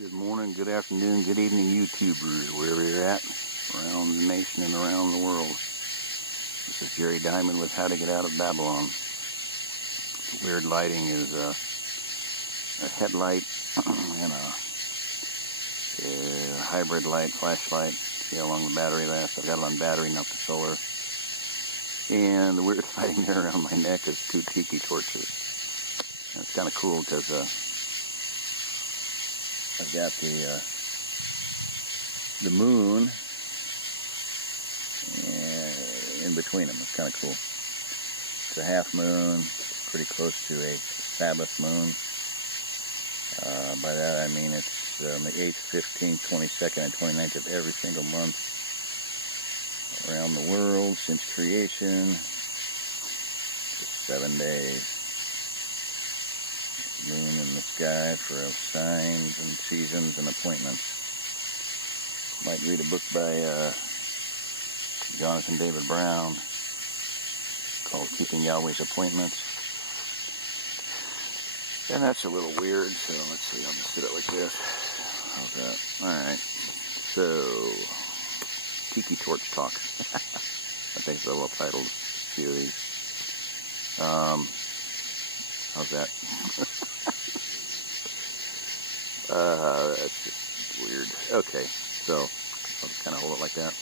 Good morning, good afternoon, good evening, YouTubers, wherever you're at, around the nation and around the world. This is Jerry Diamond with How to Get Out of Babylon. The weird lighting is a headlight and a hybrid light, flashlight. See how long the battery lasts. I've got it on battery, not the solar. And the weird lighting there around my neck is 2 Tiki torches. And it's kind of cool because I've got the moon in between them. It's kind of cool. It's a half moon, pretty close to a Sabbath moon. By that I mean it's on the 8th, 15th, 22nd, and 29th of every single month around the world since creation. Just 7 days. Moon in the sky for signs and seasons and appointments. Might read a book by Jonathan David Brown called Keeping Yahweh's Appointments. And that's a little weird, so let's see, I'll just sit it like this. How's that? Alright, so Tiki Torch Talk. I think they're well titled, a few of these. How's that? That's just weird. Okay, so I'll just kind of hold it like that.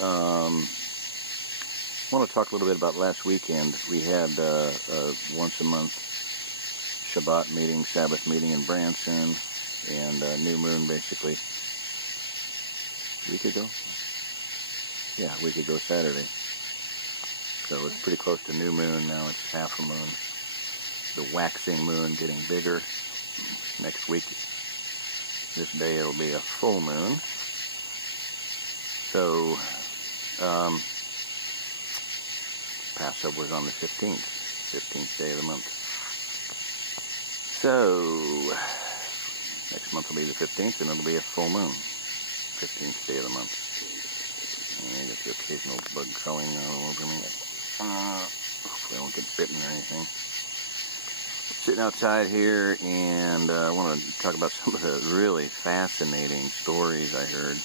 I want to talk a little bit about last weekend. We had a once a month Shabbat meeting, Sabbath meeting in Branson, and new moon basically. A week ago? Yeah, a week ago Saturday. So it's pretty close to new moon now. It's half a moon. The waxing moon getting bigger. Next week, this day, it'll be a full moon. So, Passover was on the 15th day of the month. So, next month will be the 15th, and it'll be a full moon. 15th day of the month. And I get the occasional bug crawling all over me. Hopefully I don't get bitten or anything. Sitting outside here, and I want to talk about some of the really fascinating stories I heard.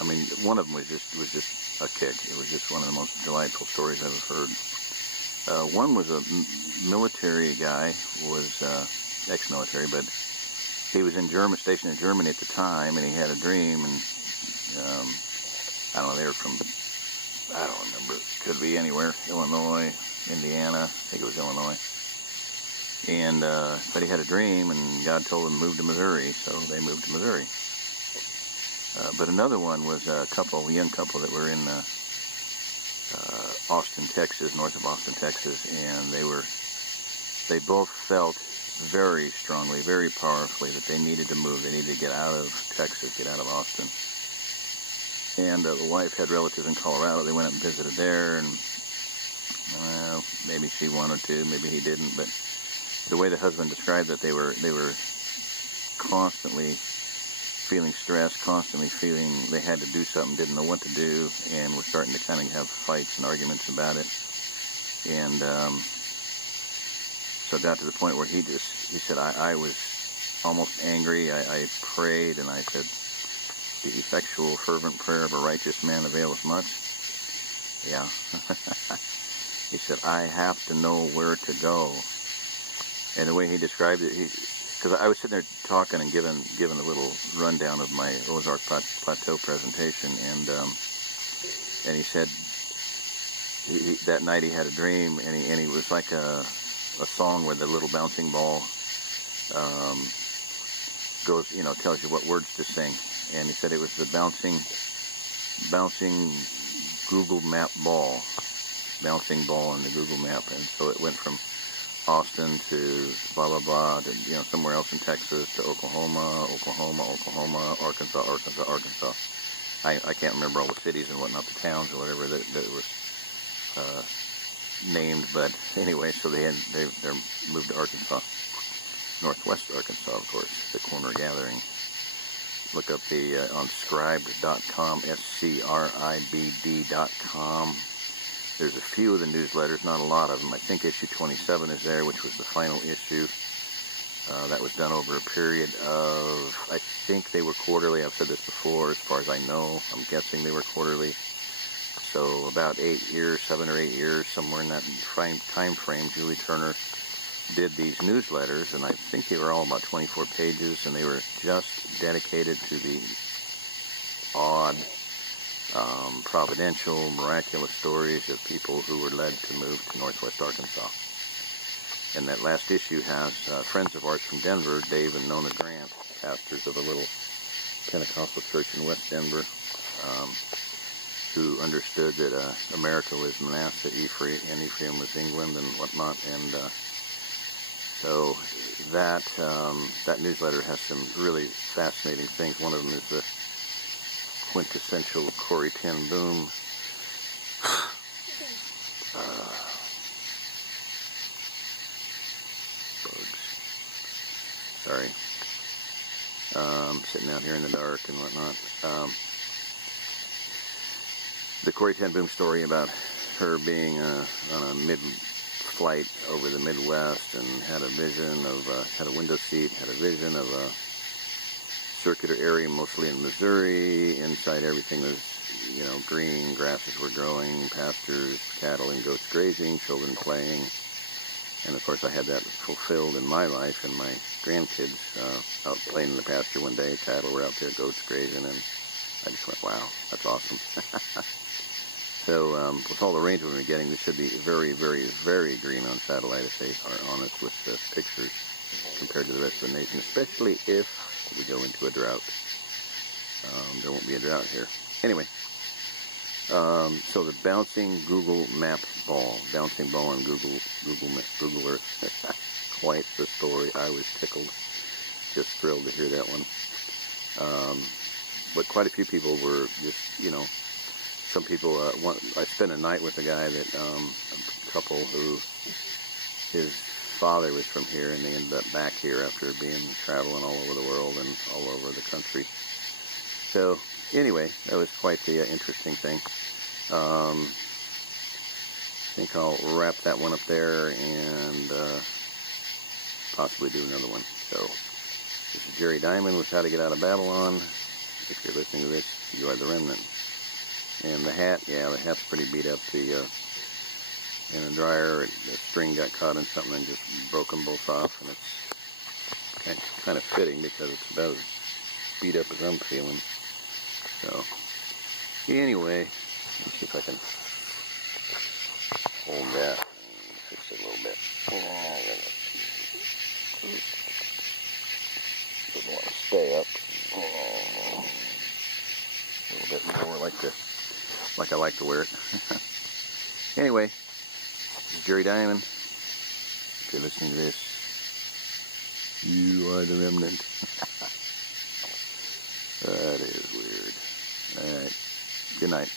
I mean, one of them was just a kick. It was just one of the most delightful stories I've ever heard. One was a military guy, was ex-military, but he was stationed in Germany at the time, and he had a dream, and I don't know, they were from, I don't remember, could be anywhere, Illinois, Indiana, I think it was Illinois. And but he had a dream, and God told him to move to Missouri, so they moved to Missouri. But another one was a young couple that were in Austin, Texas, north of Austin, Texas, and they both felt very strongly, very powerfully that they needed to move. They needed to get out of Texas, get out of Austin. And the wife had relatives in Colorado. They went up and visited there, and maybe she wanted to, maybe he didn't, but the way the husband described it, they were constantly feeling stressed, constantly feeling they had to do something, didn't know what to do, and were starting to kind of have fights and arguments about it. And so it got to the point where he said, I was almost angry. I prayed, and I said, the effectual, fervent prayer of a righteous man availeth much. Yeah. He said, I have to know where to go. And the way he described it, because I was sitting there talking and giving a little rundown of my Ozark Plateau presentation, and he said that night he had a dream, and he was like a song where the little bouncing ball goes, tells you what words to sing, and he said it was the bouncing Google Map ball, bouncing ball in the Google Map, and so it went from Austin to blah blah blah to somewhere else in Texas to Oklahoma, Arkansas. I can't remember all the cities and whatnot, the towns or whatever that was named, but anyway, so they're moved to Arkansas, northwest Arkansas, of course, the Corner Gathering. Look up on scribed.com, scribd.com. There's a few of the newsletters, not a lot of them. I think issue 27 is there, which was the final issue. That was done over a period of, I think they were quarterly. I've said this before, as far as I know. I'm guessing they were quarterly. So about 8 years, 7 or 8 years, somewhere in that time frame, Julie Turner did these newsletters, and I think they were all about 24 pages, and they were just dedicated to the odd, providential, miraculous stories of people who were led to move to Northwest Arkansas. And that last issue has friends of ours from Denver, Dave and Nona Grant, pastors of a little Pentecostal church in West Denver, who understood that America was Manasseh, and Ephraim was England and whatnot. And so that newsletter has some really fascinating things. One of them is the quintessential Corrie ten Boom Sorry. Sitting out here in the dark and whatnot. The Corrie ten Boom story about her being on a mid-flight over the Midwest and had a vision of, had a window seat, had a vision of a circular area, mostly in Missouri. Inside everything was, green, grasses were growing, pastures, cattle and goats grazing, children playing. And of course I had that fulfilled in my life, and my grandkids out playing in the pasture one day, cattle were out there, goats grazing, and I just went, wow, that's awesome. So with all the arrangement we're getting, this should be very, very, very green on satellite, if they are honest with the pictures compared to the rest of the nation, especially if we go into a drought. There won't be a drought here. Anyway, so the bouncing Google map ball, bouncing ball on Google Earth. Quite the story. I was tickled, just thrilled to hear that one. But quite a few people were just, some people. I spent a night with a guy that a couple who his father was from here, and they ended up back here after traveling all over the world and all over the country. So anyway, that was quite the interesting thing. I think I'll wrap that one up there and possibly do another one. So this is Jerry Diamond with How to Get Out of Babylon. If you're listening to this, you are the remnant. And the hat, the hat's pretty beat up. In a dryer, the string got caught in something and just broke them both off, and it's kind of fitting because it's about as beat up as I'm feeling. So anyway, let's see if I can hold that and fix it a little bit. Doesn't want to stay up. A little bit more like I like to wear it. Anyway, this is Jerry Diamond. If you're listening to this, you are the remnant. That is weird. All right. Good night.